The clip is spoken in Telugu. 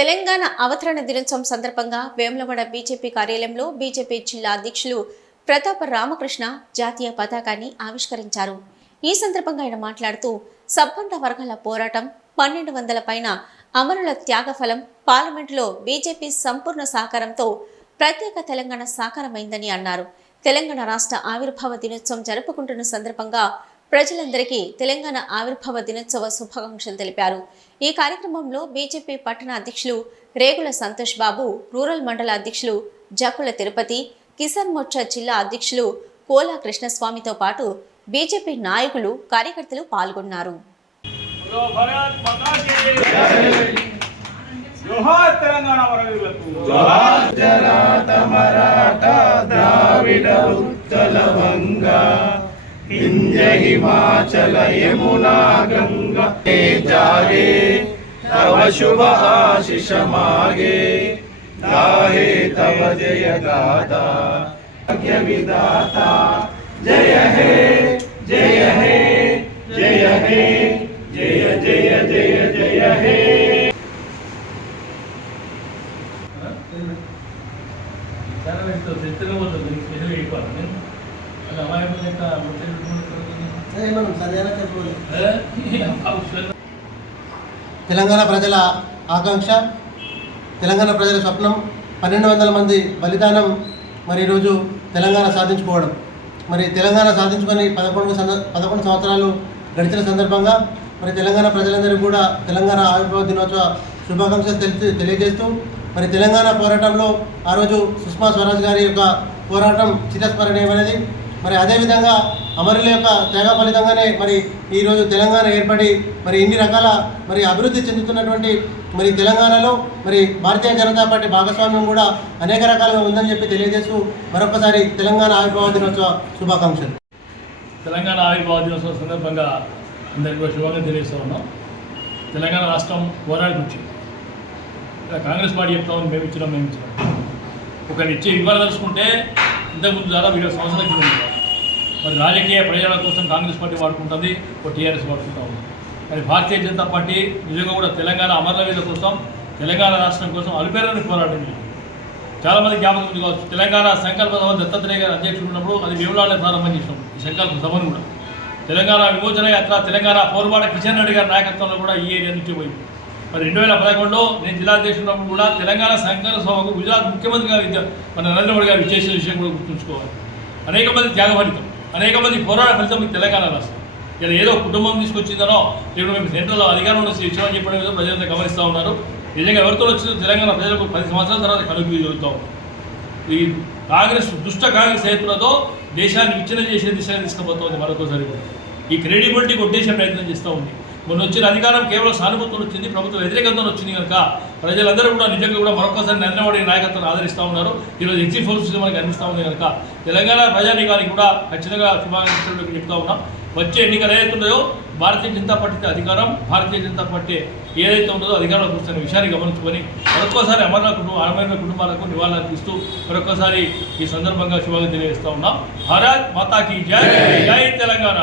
తెలంగాణ అవతరణ దినోత్సవం సందర్భంగా వేములవాడ బీజేపీ కార్యాలయంలో బీజేపీ జిల్లా అధ్యక్షులు ప్రతాప రామకృష్ణ జాతీయ పతాకాన్ని ఆవిష్కరించారు. ఈ సందర్భంగా ఆయన మాట్లాడుతూ సబ్బండ వర్గాల పోరాటం పన్నెండు వందల పైన అమరుల త్యాగఫలం పార్లమెంటులో బీజేపీ సంపూర్ణ సహకారంతో ప్రత్యేక తెలంగాణ సాకారమైందని అన్నారు. తెలంగాణ రాష్ట్ర ఆవిర్భావ దినోత్సవం జరుపుకుంటున్న సందర్భంగా ప్రజలందరికీ తెలంగాణ ఆవిర్భావ దినోత్సవ శుభాకాంక్షలు తెలిపారు. ఈ కార్యక్రమంలో బీజేపీ పట్టణ అధ్యక్షులు రేగుల సంతోష్ బాబు రూరల్ మండల అధ్యక్షులు జకుల తిరుపతి కిసాన్ మోర్చా జిల్లా అధ్యక్షులు కోలా కృష్ణస్వామితో పాటు బీజేపీ నాయకులు కార్యకర్తలు పాల్గొన్నారు. తెలంగాణ వరవీరులకు ద్రావిడ ఉత్తల వంగ వింధ్య హిమాచల యమునా గంగ హే జాగే. తవ శుభ ఆశిష మాగే గాహే తవ జయ గాథా భాగ్య విదాత జయ హే జయ హే జయ హే జయ జయ జయ జయ హే. చాలా వ్యక్తులు తెచ్చుగా పోతుంది స్పెషల్ అయిపోవాలి తెలంగాణ ప్రజల ఆకాంక్ష తెలంగాణ ప్రజల స్వప్నం పన్నెండు వందల మంది బలిదానం మరి ఈరోజు తెలంగాణ సాధించుకోవడం. మరి తెలంగాణ సాధించుకొని పదకొండు సంద పదకొండు సంవత్సరాలు గడిచిన సందర్భంగా మరి తెలంగాణ ప్రజలందరికీ కూడా తెలంగాణ ఆవిర్భావ దినోత్సవ శుభాకాంక్షలు తెలిసి తెలియజేస్తూ మరి తెలంగాణ పోరాటంలో ఆ రోజు సుష్మా స్వరాజ్ గారి యొక్క పోరాటం చిరస్మరణీయమైనది. మరి అదేవిధంగా అమరుల యొక్క త్యాగ ఫలితంగానే మరి ఈరోజు తెలంగాణ ఏర్పడి మరి ఇన్ని రకాల మరి అభివృద్ధి చెందుతున్నటువంటి మరి తెలంగాణలో మరి భారతీయ జనతా పార్టీ భాగస్వామ్యం కూడా అనేక రకాలుగా ఉందని చెప్పి తెలియజేస్తూ మరొకసారి తెలంగాణ ఆవిర్భావ దినోత్సవ శుభాకాంక్షలు. తెలంగాణ ఆవిర్భావ దినోత్సవం సందర్భంగా అందరికీ శుభంగా తెలియజేస్తూ ఉన్నాం. తెలంగాణ రాష్ట్రం పోరాడికి వచ్చింది కాంగ్రెస్ పార్టీ చెప్తా మేము ఇచ్చినాం మేము ఇచ్చినాం. ఒకరిని ఇచ్చి ఇవ్వాలదలుచుకుంటే ఇంతకుముందు దాదాపు ఇరవై సంవత్సరాల క్రితం మరి రాజకీయ ప్రయోజనాల కోసం కాంగ్రెస్ పార్టీ వాడుకుంటుంది ఒక టీఆర్ఎస్ వాడుకుంటా ఉంది. మరి భారతీయ జనతా పార్టీ నిజంగా కూడా తెలంగాణ అమరవీరుల కోసం తెలంగాణ రాష్ట్రం కోసం అలుపేరని పోరాటం చేసింది. చాలామంది జ్ఞాపకం ఉంది కావచ్చు. తెలంగాణ సంకల్ప సభ దత్తాత్రేయ గారు అధ్యక్షుడు ఉన్నప్పుడు అది వేములాడే ప్రారంభం చేసినాం ఈ సంకల్ప సభను కూడా. తెలంగాణ విమోచన యాత్ర తెలంగాణ పోరుబాట కిషన్ రెడ్డి గారి నాయకత్వంలో కూడా ఈ ఏరియా నుంచి పోయింది. మరి రెండు వేల పదకొండులో నేను జిల్లా అధ్యక్షుడు కూడా తెలంగాణ సంకల్ప సభకు గుజరాత్ ముఖ్యమంత్రి గారు మన నరేంద్ర మోడీ గారు విశేష విషయం కూడా గుర్తుంచుకోవాలి. అనేక మంది త్యాగ ఫలితం అనేక మంది పోరాట ఫలితం తెలంగాణ రాష్ట్రం. ఇలా ఏదో కుటుంబం తీసుకొచ్చిందనో ఇప్పుడు మేము సెంట్రల్ అధికారంలో ఇచ్చామని చెప్పడం ఏదో ప్రజలంతా గమనిస్తూ ఉన్నారు. నిజంగా ఎవరితో వచ్చిందో తెలంగాణ ప్రజలకు పది సంవత్సరాల తర్వాత కలుగు జరుగుతూ ఈ కాంగ్రెస్ దుష్ట కాంగ్రెస్ ఏతులతో దేశాన్ని విచ్ఛిన్నం చేసే దిశగా తీసుకుపోతుంది మరొకసారి కూడా. ఈ క్రెడిబిలిటీ కొట్టేసే ప్రయత్నం చేస్తూ ఉంది. మొన్న వచ్చిన అధికారం కేవలం సానుభూతులు వచ్చింది ప్రభుత్వం వ్యతిరేకంతో వచ్చింది కనుక ప్రజలందరూ కూడా నిజంగా కూడా మరొకసారి నరేంద్రమోడీ నాయకత్వాన్ని ఆదరిస్తూ ఉన్నారు. ఈరోజు ఎగ్జిట్ ఫోర్స్ మనకి అనిపిస్తూ ఉంది కనుక తెలంగాణ ప్రజానీకానికి కూడా ఖచ్చితంగా శుభాకాంక్షలు చెప్తా ఉన్నాం. వచ్చే ఎన్నికలు ఏదైతే భారతీయ జనతా పార్టీ అధికారం భారతీయ జనతా పార్టీ ఏదైతే ఉందో అధికారంలో కూర్చున్న విషయాన్ని గమనించుకొని మరొకసారి అమరణ కుటుంబం అమరణ కుటుంబాలకు నివాళులర్పిస్తూ మరొకసారి ఈ సందర్భంగా శుభాకాంక్షలు తెలియజేస్తా ఉన్నాం. భారత్ మాతాకి జై జై తెలంగాణ.